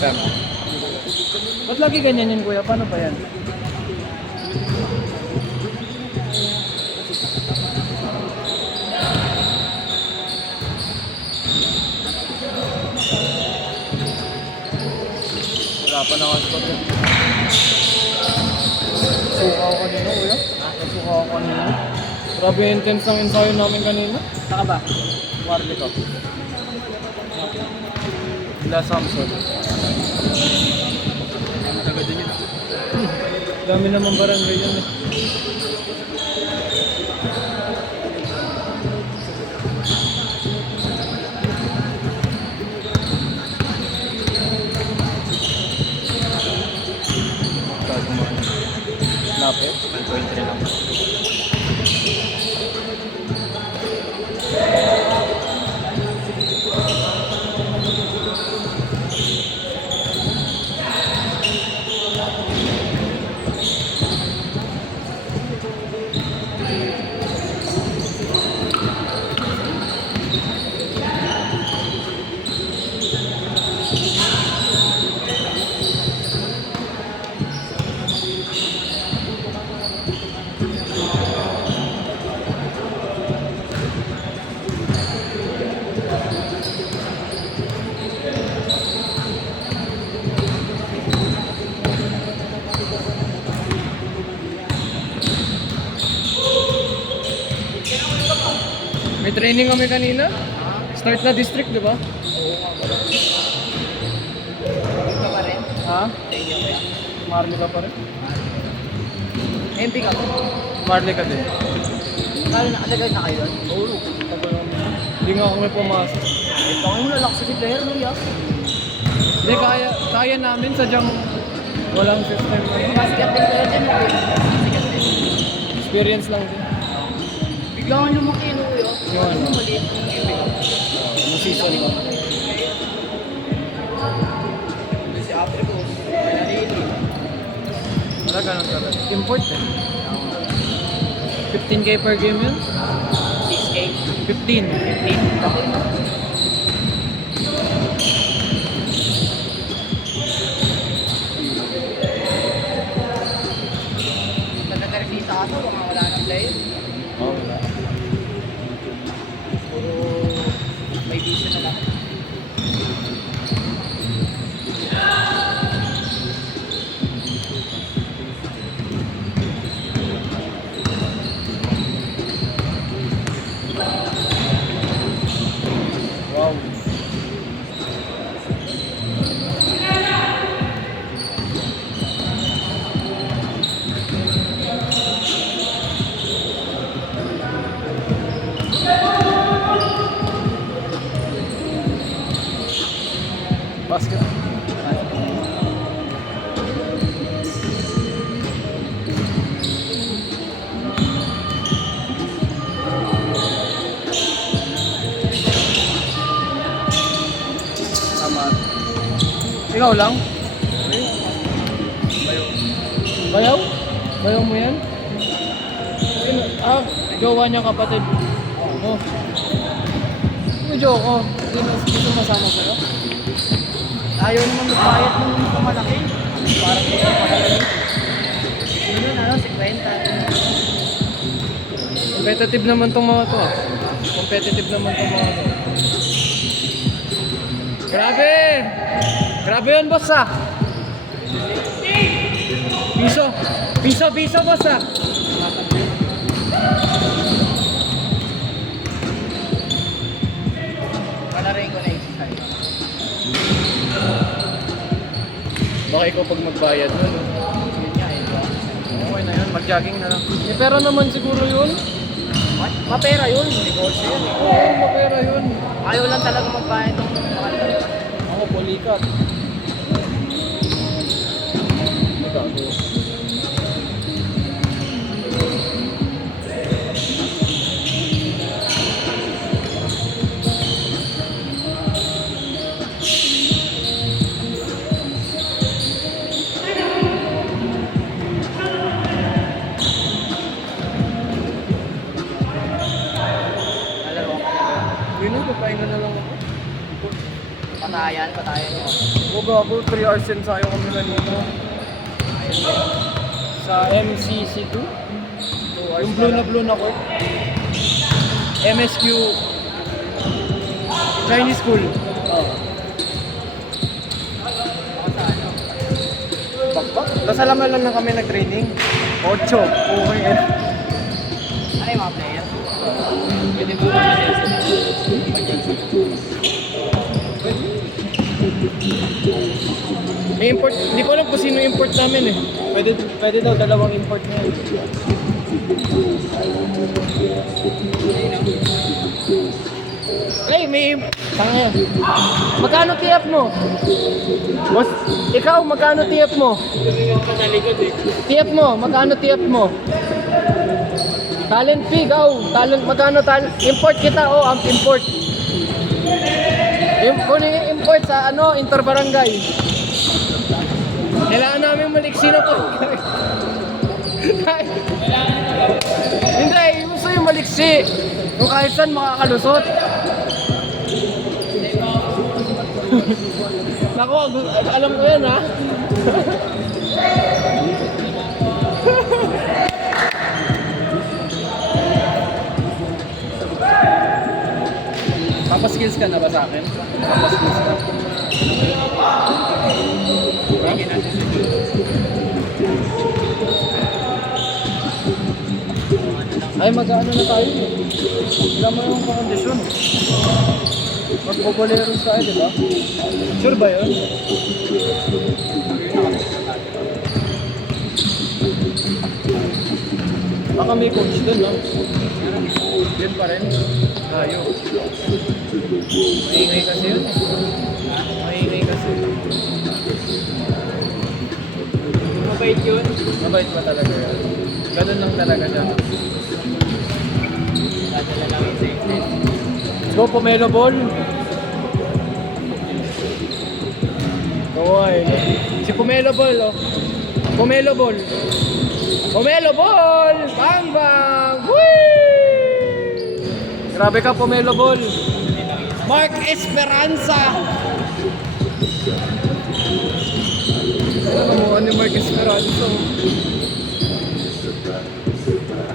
Tama. Ba't lagi ganyan yun, kuya? Paano ba yan? Wala pa na spot yan. Suka ako kanina, kuya. Suka ako kanina. Grabe intense ng ensayo namin kanina. Saka ba? Marley ko. La Samson. Taga din yun. Dami naman barangay yan eh. Lapit? 1.3 lang. May training kami kanina. Start na district, di ba? Oo nga pala. Ka pa rin? Ha? Thank you. Marley ka pa rin? MP ka pa? Marley ka din. Kala nakatagal na kayo doon? Oo. Hindi nga kami pumasok. Pangin mo lalak sa si player, no, ya? Hindi, kaya namin sadyang walang system. Basket din player dyan, no? Basket din. Experience lang din. Biglang lumaki, no, ya? Yung ano? Maliit yung MP. Yung season lang. Si Apre ko, nanili. Wala ganun talaga. Import eh. 15k per game yun? 6K. 15. 15. Ako yun, no? Nagkakarekita ka to, baka wala ng player. Oo, wala. Puro may vision na lang. Wow. Basket. Tama. Ikaw lang? Bayaw? Bayaw mo yan? Sino? Ah, jowa niya kapatid. Oh. Yung jowa ko. Dito masama sa'yo? Ayaw naman magbayad ng pamalaki. Parang ito pamalaki. Sino na, no? 50. Competitive naman tong mga to ah. Competitive naman tong mga to. Grabe! Grabe yun, boss ah! Piso! Piso, piso, boss ah! Palarin ko na yung sisay. Baka ikaw pag magbayad nun. Yun nga, eh. Okay na yun, mag-jogging na lang. Eh, pero naman siguro yun. Mapera yun, negosyo yun. Eh. Oo, mapera yun. Ayaw lang talaga magbayad ng mahal. Ako, polikat. Magago. Nalaro ka na ba? Yun na, papahinga na lang ako. Patalo Patayan yun. O gago, 3 hours din sa'yo kami kanina. Sa MCC2. Yung blue na court. MSQ Chinese school. Bakbak? Nasa laman lang na kami nag-training. 8. Okay. Ano yung mga player? Pwede mo may import, hindi ko alam kung sino import namin eh. Pwede daw dalawang import niya. Ay, may tanga yan. Magkano tiyap mo? Boss, ikaw, magkano tiyap mo? Tiyap mo, magkano tiyap mo? Talent fee, go. Talent, magkano talent? Import kita, oh, import. Kunin yung import sa ano, interbarangay. Kailangan namin maliksi na po. Hindi, gusto yung maliksi. Kung kahit saan makakalusot. Naku, alam ko yan ha. Papaskills ka na ba sa akin? Papaskills ka. Ay, mag-ano na tayo. Wala mo yung kondisyon. Magpopuleros tayo, di ba? Sure ba yun? Baka may coach dun, no? Yun pa rin. Tayo. Maingay kasi yun. Maingay kasi. Mabait yun? Mabait ba talaga yun? Ganun lang talaga siya. Dadala lang yung safety. Let's go, Pomelo Ball. Kawai. Si Pomelo Ball, oh. Pomelo Ball. Pomelo Ball! Bang bang! Whee! Grabe ka, Pomelo Ball. Mark Esperanza. Ano ni Mark Esperanza?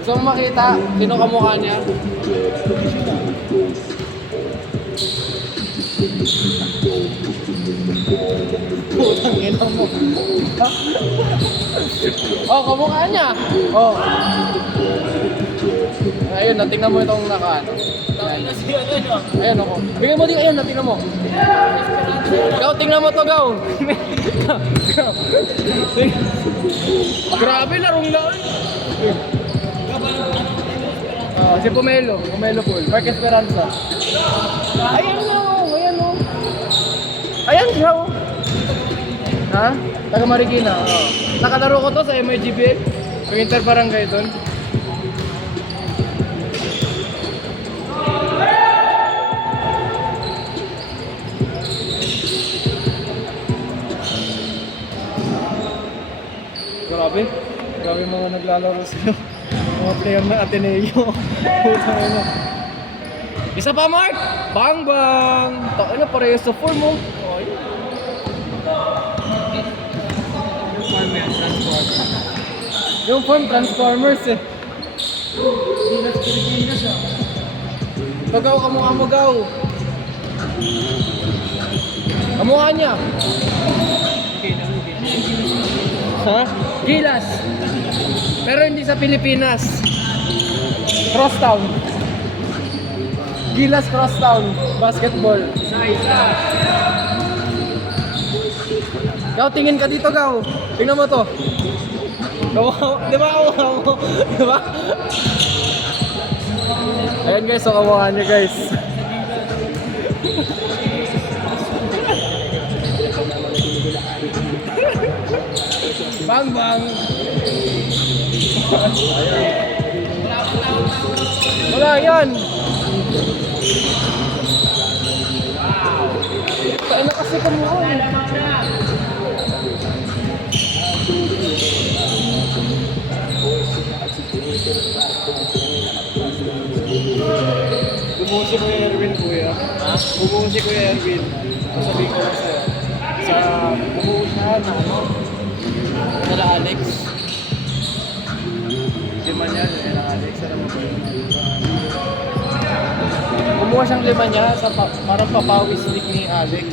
Gusto mo makita? Sino kamukha niya? Putang ina mo. Oh, kamukha niya. Oh. Ayun, natingnan mo itong nakaano. Ayun ako. Bigyan mo din, ayun, natingnan mo. Ikaw, tingnan mo to, Gaw. Grabe, larong lang. Si Pomelo Pool, Mark Esperanza. Ayan o, ayan o. Ayan siya o. Ha? Taga Marikina. Nakalaro ko to sa MIGBL. Yung interbarangay doon. Grabe mga naglalaro sa'yo. Mga player na Ateneo. Putang ina. Isa pa, Mark! Bang bang! Taka na, parehas sa form mo. Oh, yun. Yung form, Transformers eh. Pilipinas ah. Pagaw, kamukha mo, Gaw. Kamukha niya. Ha? Gilas. Pero hindi sa Pilipinas. Crosstown. Gilas Crosstown. Basketball. Isa. Gaw, tingin ka dito, Gaw. Tingnan mo to. Di ba kamukha mo? Di ba? Ayan guys, so kamukha niya guys. Bang bang. Wala yan. Kaya na kasi kamukha eh. Bumusi ko yung Erwin, kuya. Ha? Bumusi ko yung Erwin. sasabihin ko lang sa'yo. Sa buo siya na ano, nala Alex. Lima niya, nala Alex. Alam mo ba yun? Kumuha siyang lima niya sa parang papawis league ni Alex.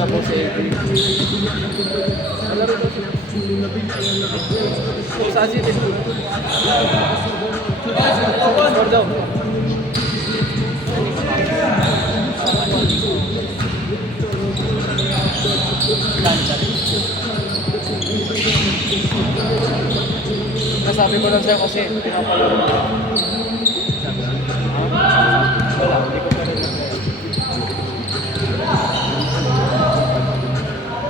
Tapos eh, malaro daw siya. Sa City. Score daw. Nasabi ko lang sa'yo kasi pinapalaro ko. Wala, hindi ko pa rin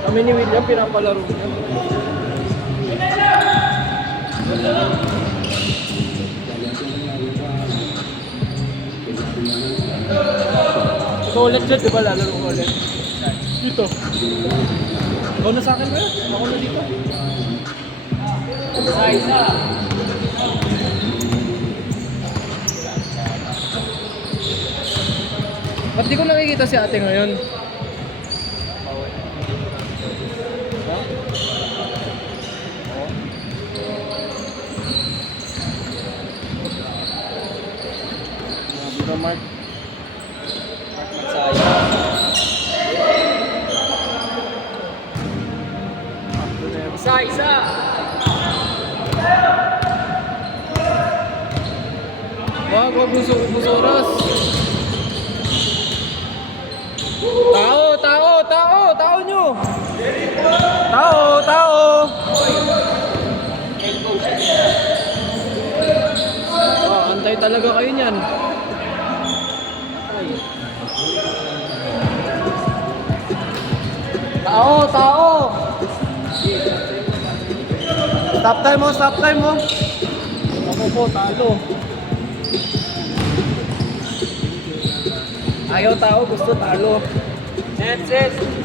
kami ni William pinapalaro niya. So ulit siya, di ba lalaro ko ulit? Dito. Ikaw na sa akin ba yun? Ako na dito. Isa. Ba't di ko nakikita si ate ngayon? Dito, Mark. Isa. Wag busuras. Tao nyo. Tao. Antay talaga kayo niyan. Tao. Stop time mo. Ako po, talo. Ayaw tao, gusto talo. Set.